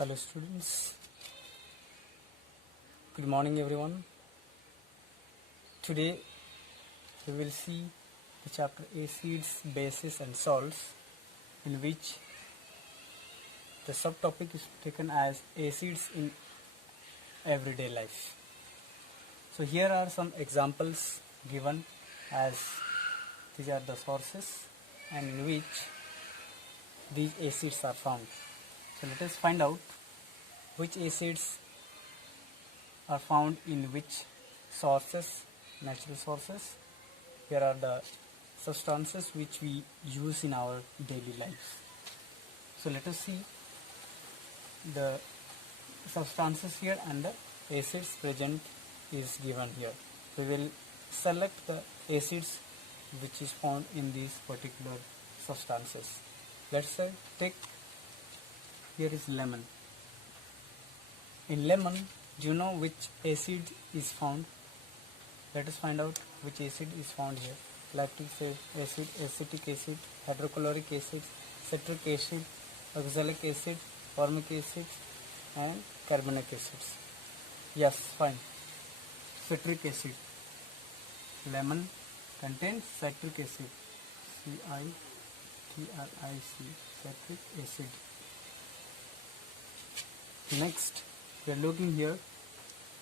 Hello students, good morning everyone. Today we will see the chapter Acids, Bases and Salts, in which the subtopic is taken as acids in everyday life. So here are some examples given as these are the sources and in which these acids are found. So let us find out which acids are found in which sources, natural sources. Here are the substances which we use in our daily life. So let us see the substances here and the acids present is given here. We will select the acids which is found in these particular substances. Let's say take here is lemon. In lemon, do you know which acid is found? Let us find out which acid is found here. Lactic acid, acetic acid, hydrochloric acid, citric acid, oxalic acid, formic acid and carbonic acids. Yes, fine. Citric acid. Lemon contains citric acid. C-I-T-R-I-C, citric acid. Next, we are looking here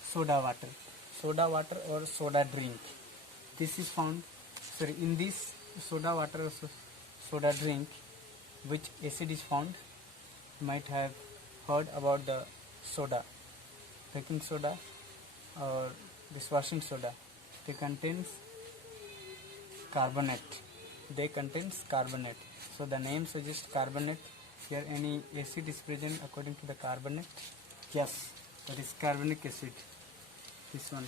soda water or soda drink. This is found, in this soda water or soda drink, which acid is found? You might have heard about the soda, baking soda or dishwashing soda. They contain carbonate. So the name suggests carbonate. Here any acid is present according to the carbonate. Yes, that is carbonic acid. This one,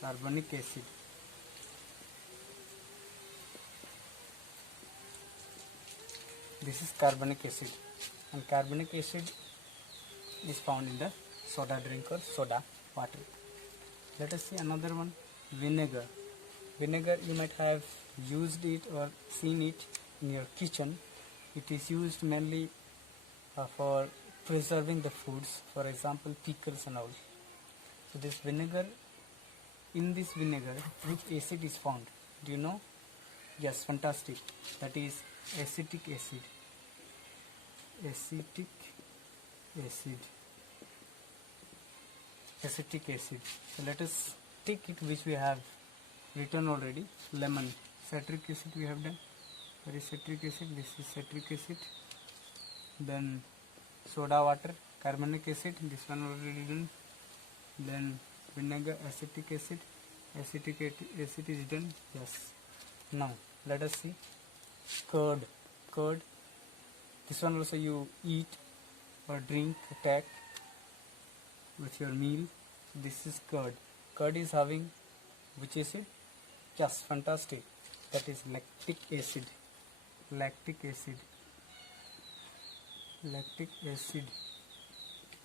carbonic acid. This is carbonic acid, and carbonic acid is found in the soda drink or soda water. Let us see another one, vinegar. Vinegar, you might have used it or seen it in your kitchen. It is used mainly for preserving the foods, for example pickles and all. So this vinegar, in this vinegar which acid is found? Do you know? Yes, fantastic. That is acetic acid. Acetic acid. So let us take it which we have written already. Lemon, citric acid we have done. There is citric acid, this is citric acid. Then soda water, carbonic acid, this one already done. Then vinegar, acetic acid is done. Yes. Now let us see curd. This one also you eat or drink, take with your meal. This is curd. Curd is having which acid? Yes, fantastic. That is lactic acid.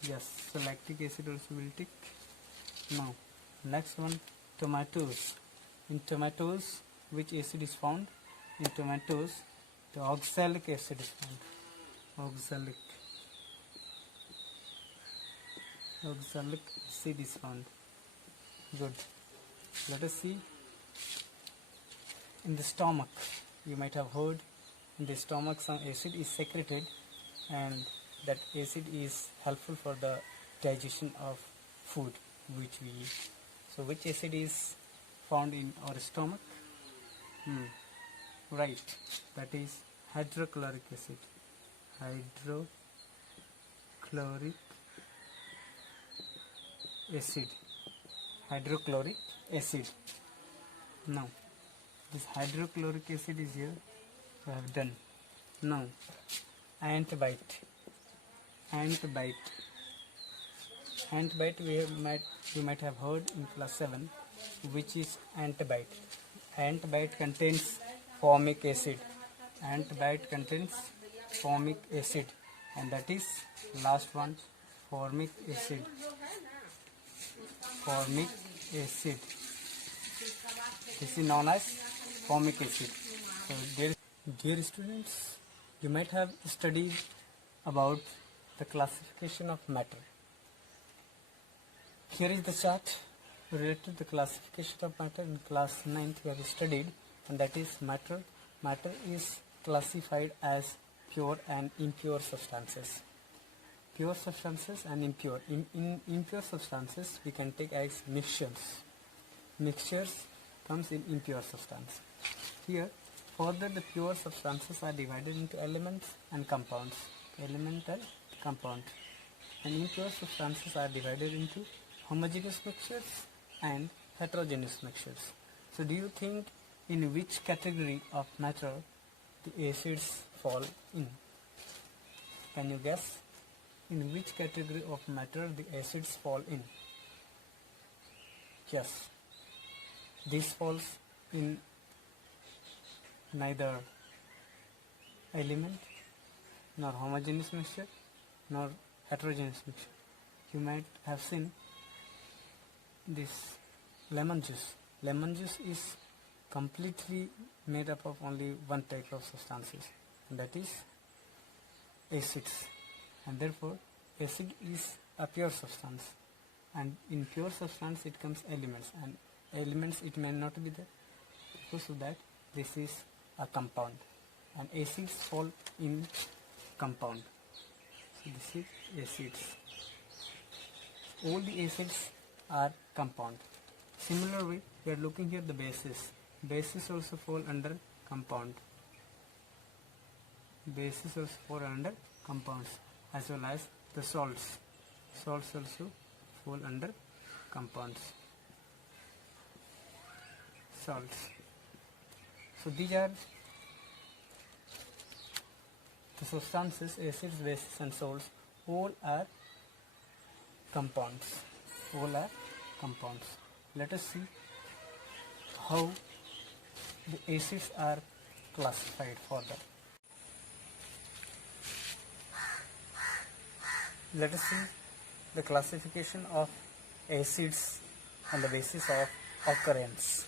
Yes, so lactic acid also will take. Now next one, tomatoes. In tomatoes, which acid is found? In tomatoes, the oxalic acid is found. Oxalic acid is found. Good. Let us see in the stomach. You might have heard in the stomach some acid is secreted, and that acid is helpful for the digestion of food which we eat. So which acid is found in our stomach? Right, that is hydrochloric acid. Hydrochloric acid. Now this hydrochloric acid is here, we have done. Now antibiotic you might have heard in class 7, which is antibiotic. Antibiotic contains formic acid, and that is last one, formic acid. This is known as formic acid. So dear students, you might have studied about the classification of matter. Here is the chart related to the classification of matter. In class 9th we have studied, and that is matter. Matter is classified as pure and impure substances. Pure substances and impure. In impure substances we can take as mixtures. Mixtures comes in impure substance. Here further the pure substances are divided into elements and compounds. Element and compound. And impure substances are divided into homogeneous mixtures and heterogeneous mixtures. So do you think in which category of matter the acids fall in? Can you guess in which category of matter the acids fall in? Yes, this falls in neither element nor homogeneous mixture nor heterogeneous mixture. You might have seen this lemon juice. Lemon juice is completely made up of only one type of substances, and that is acids, and therefore acid is a pure substance, and in pure substance it comes elements, and elements it may not be there. Because of that this is a compound, and acids fall in compound. So this is acids. All the acids are compound. Similarly, we are looking here the bases. Bases also fall under compound. Bases also fall under compounds, as well as the salts. Salts also fall under compounds. Salts. So these are the substances, acids, bases and salts. All are compounds. All are compounds. Let us see how the acids are classified further. Let us see the classification of acids on the basis of occurrence.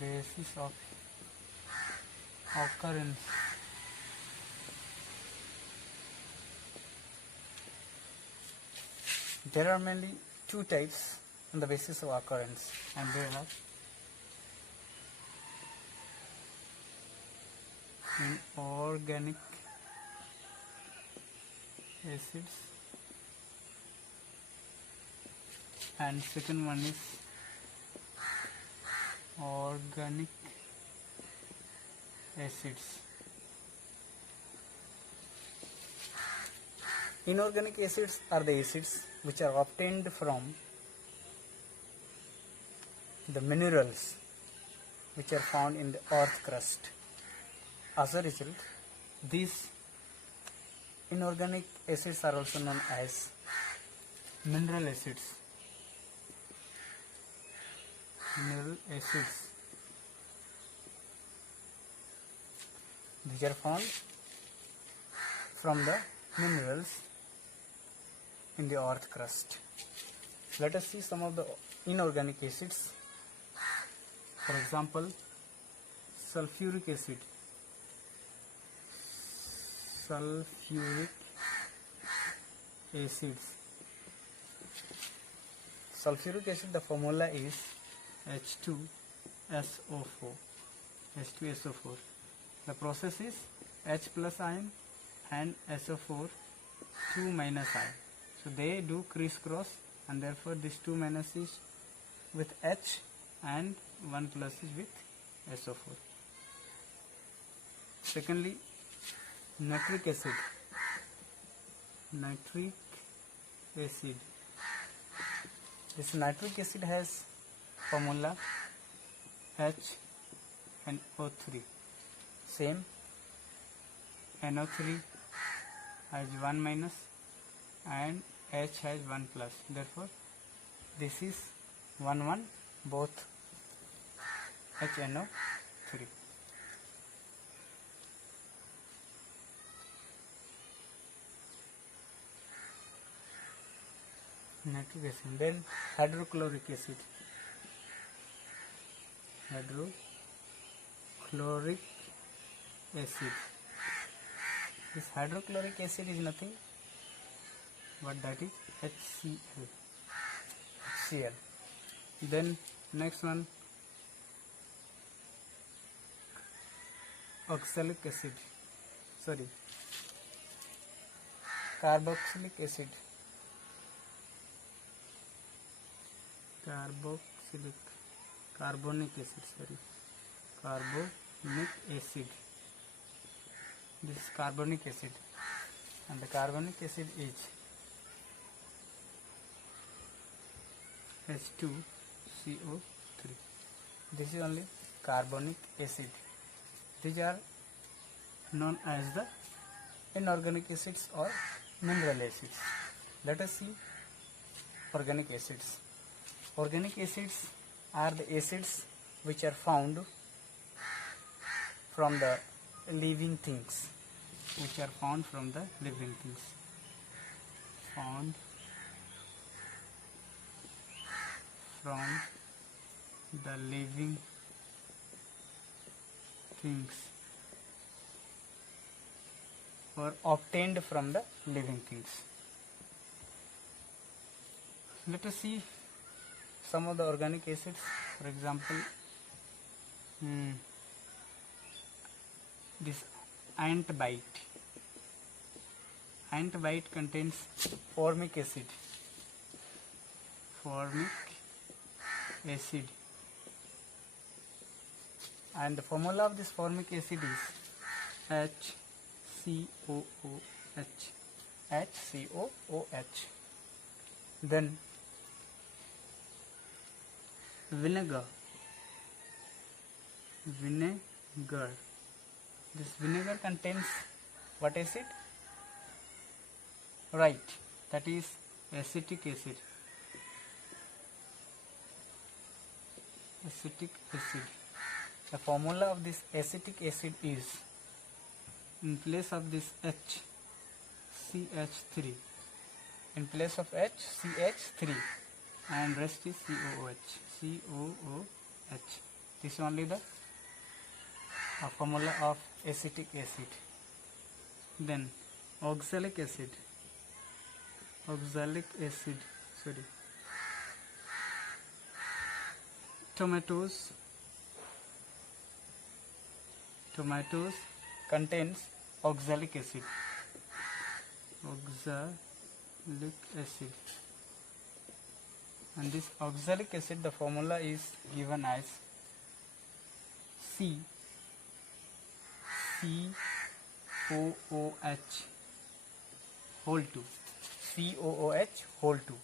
Basis of occurrence. There are mainly two types on the basis of occurrence, and they are inorganic acids, and second one is organic acids. Inorganic acids are the acids which are obtained from the minerals which are found in the earth crust. As a result, these inorganic acids are also known as mineral acids. Mineral acids. These are found from the minerals in the earth crust. Let us see some of the inorganic acids. For example, sulfuric acid. Sulfuric acids. Sulfuric acid, the formula is H2SO4. H2SO4. The process is H plus ion and SO4 2 minus ion. So they do crisscross, and therefore this 2 minus is with H and 1 plus is with SO4. Secondly, nitric acid. Nitric acid. This nitric acid has formula HNO3. Same, NO3 has 1 minus and H has 1 plus. Therefore, this is 1 1 both HNO3. nitric acid. Then hydrochloric acid. Hydrochloric acid. This hydrochloric acid is nothing but that is HCl. HCl. Then next one, oxalic acid. Sorry, carboxylic acid. Carbonic acid. Sorry, carbonic acid. This is carbonic acid, and the carbonic acid is H2CO3. This is only carbonic acid. These are known as the inorganic acids or mineral acids. Let us see organic acids. Organic acids are the acids which are found from the living things. Found from the living things or obtained from the living things. Let us see some of the organic acids. For example, this ant bite. Ant bite contains formic acid. And the formula of this formic acid is HCOOH. Then vinegar. This vinegar contains what acid? Right, that is acetic acid. The formula of this acetic acid is, in place of this H, CH3. In place of H, CH3, and rest is COOH. This is only the formula of acetic acid. Then oxalic acid. Tomatoes contains oxalic acid. And this oxalic acid, the formula is given as COOH whole 2.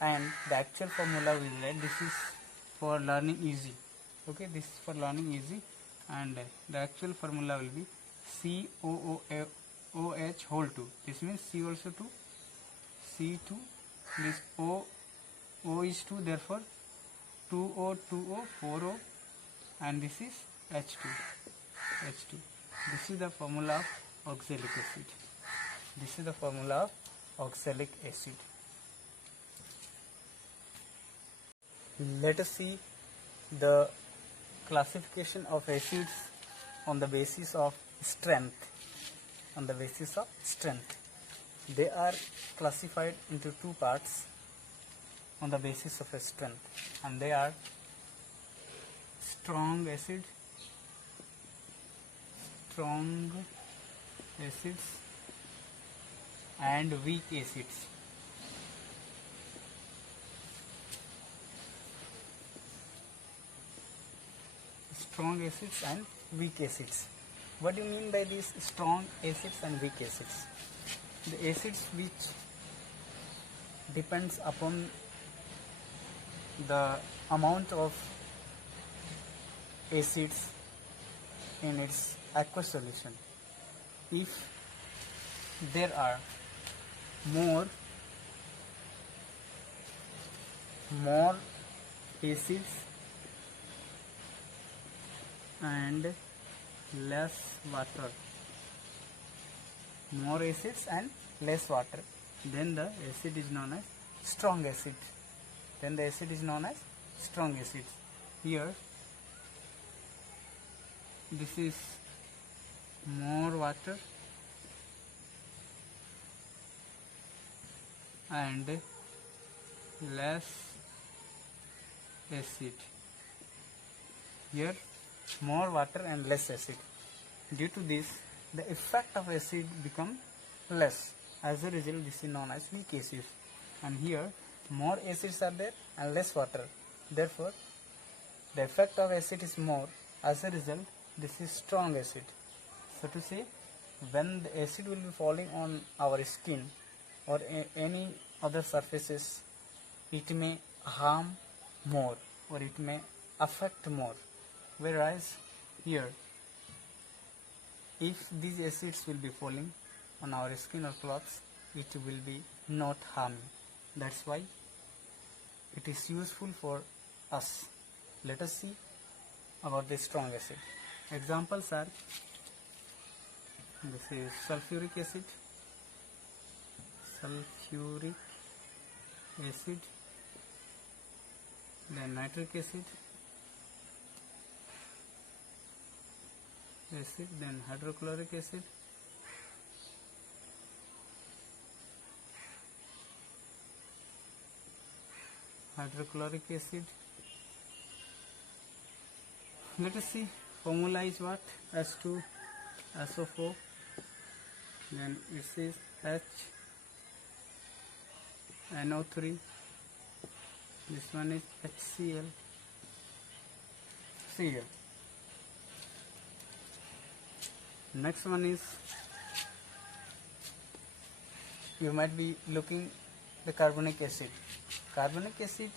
And the actual formula we will write. This is for learning easy. Okay, this is for learning easy, and the actual formula will be COOH whole 2. This means C also 2, C2. This O is 2, therefore 2O, 4O, and this is H2. This is the formula of oxalic acid. Let us see the classification of acids on the basis of strength. They are classified into two parts on the basis of a strength, and they are strong acids and weak acids. Strong acids and weak acids. What do you mean by these strong acids and weak acids? The acids which depends upon the amount of acids in its aqueous solution. If there are more acids and less water, then the acid is known as strong acid. Then the acid is known as strong acid. Here this is more water and less acid. Here more water and less acid. Due to this, the effect of acid become less. As a result, this is known as weak acid. And here more acids are there and less water. Therefore, the effect of acid is more. As a result, this is strong acid. So to say, when the acid will be falling on our skin or any other surfaces, it may harm more or it may affect more. Whereas here, if these acids will be falling on our skin or clothes, it will be not harming. That's why it is useful for us. Let us see about the strong acid. Examples are, this is sulfuric acid, then nitric acid, then hydrochloric acid, Let us see, formula is what? H2SO4, then it says HNO3, this one is HCl, Cl. Next one is, you might be looking the carbonic acid. Carbonic acid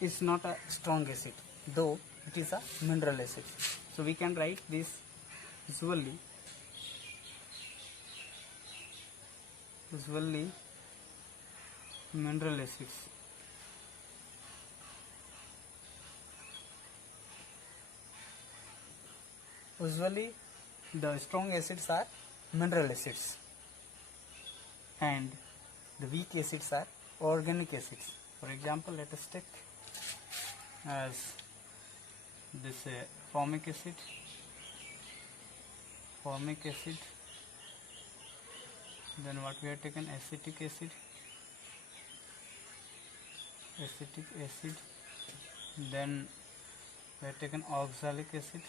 is not a strong acid, though it is a mineral acid. So we can write this usually mineral acids. Usually the strong acids are mineral acids and the weak acids are organic acids. For example, let us take as this formic acid, then what we have taken, acetic acid, then we have taken oxalic acid,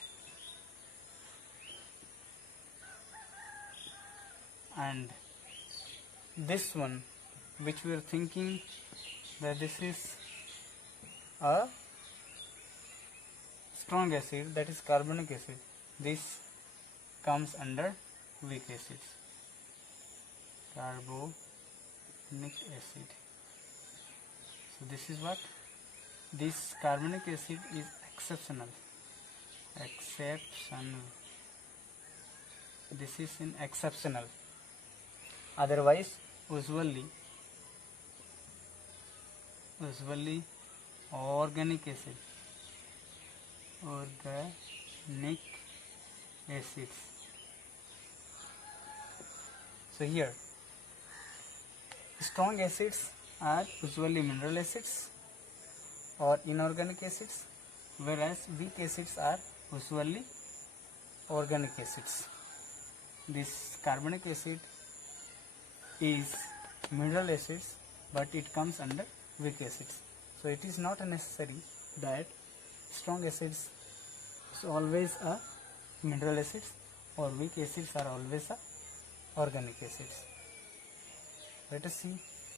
and this one which we are thinking that this is a strong acid, that is carbonic acid, this comes under weak acids, carbonic acid. So this is what, this carbonic acid is exceptional, this is in exceptional. Otherwise usually organic acids. So here strong acids are usually mineral acids or inorganic acids, whereas weak acids are usually organic acids. This carbonic acid is mineral acids, but it comes under weak acids. So it is not necessary that strong acids is always a mineral acids or weak acids are always a organic acids. Let us see